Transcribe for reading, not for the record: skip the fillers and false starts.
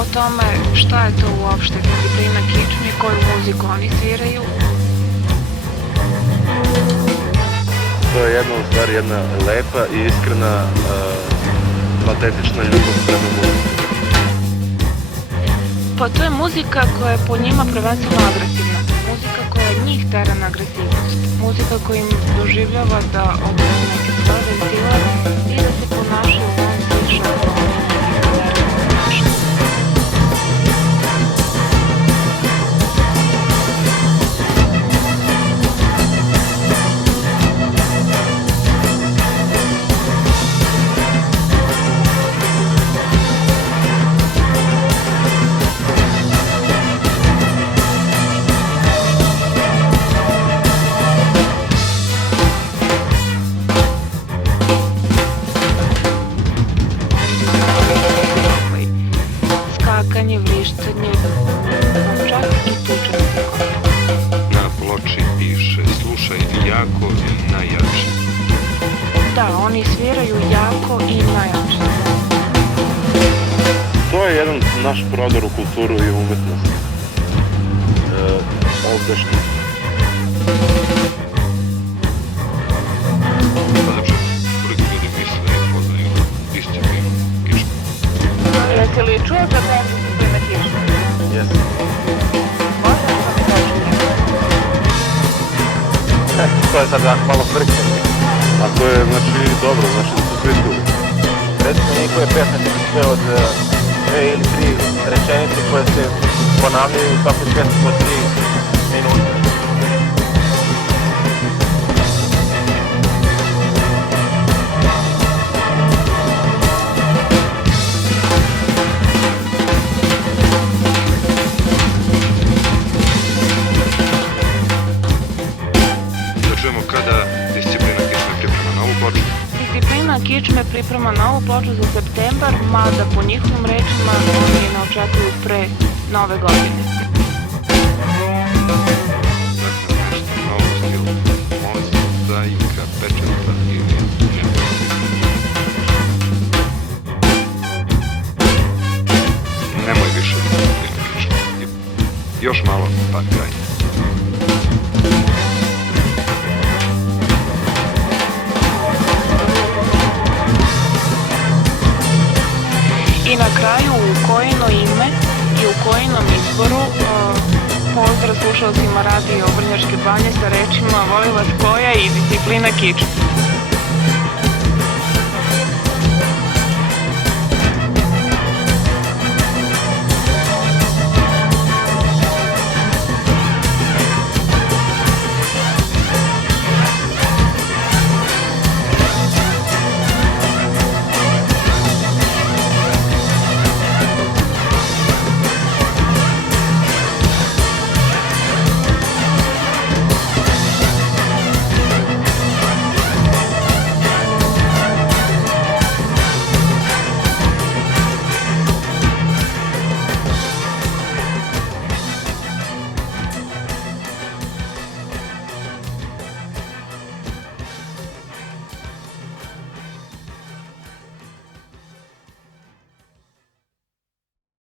o tome šta je to uopšte disciplina kičme, koju muziku oni sviraju. To je jedna u stvari jedna lepa i iskrena patetična ljubav prema muzici. Pa to je muzika koja je po njima prvenstveno agresivna. Muzika koja njih tera na agresivnost. Muzika koja im doživljava da obraju neke stvari i sile i da se ponašaju van slično kao oni neki moderni ponašaju. Skakanje, vrištanje, čak i tučanje se koristi. Na ploči piše slušaj jako i najjače. Da, oni sviraju jako i najjače. To je jedan naš prodor u kulturu i umetnost. Ovdašnji. Pa znači, koliko ljudi misle i poznaju disciplinu kičme? Jesi li čuo za taj disciplina kičme? Jesi. Možda što mi kažete? To je sad malo frkanje. A to je, znači, dobro, znači da su svi tu. Recimo njihove pesme se sve od 2 ili 3 rečenice koje se ponavljaju u svakoj pesmi po 3 minuta. Da čujemo kada disciplina kičme priprema novu ploču. Disciplina kičme priprema novu ploču za septembar, mada po njihovim rečima oni je ne očekuju pre nove godine. Dakle, nešto novo u stilu mozaika, pečata ili nešto. Nemoj više disciplina kičme. Još malo, pa kraj. I na kraju u Kojino ime i u Kojinom izboru pozdrav slušalcima radio Vrnjačke banje sa rečima Voli vas Koja i disciplina kičme.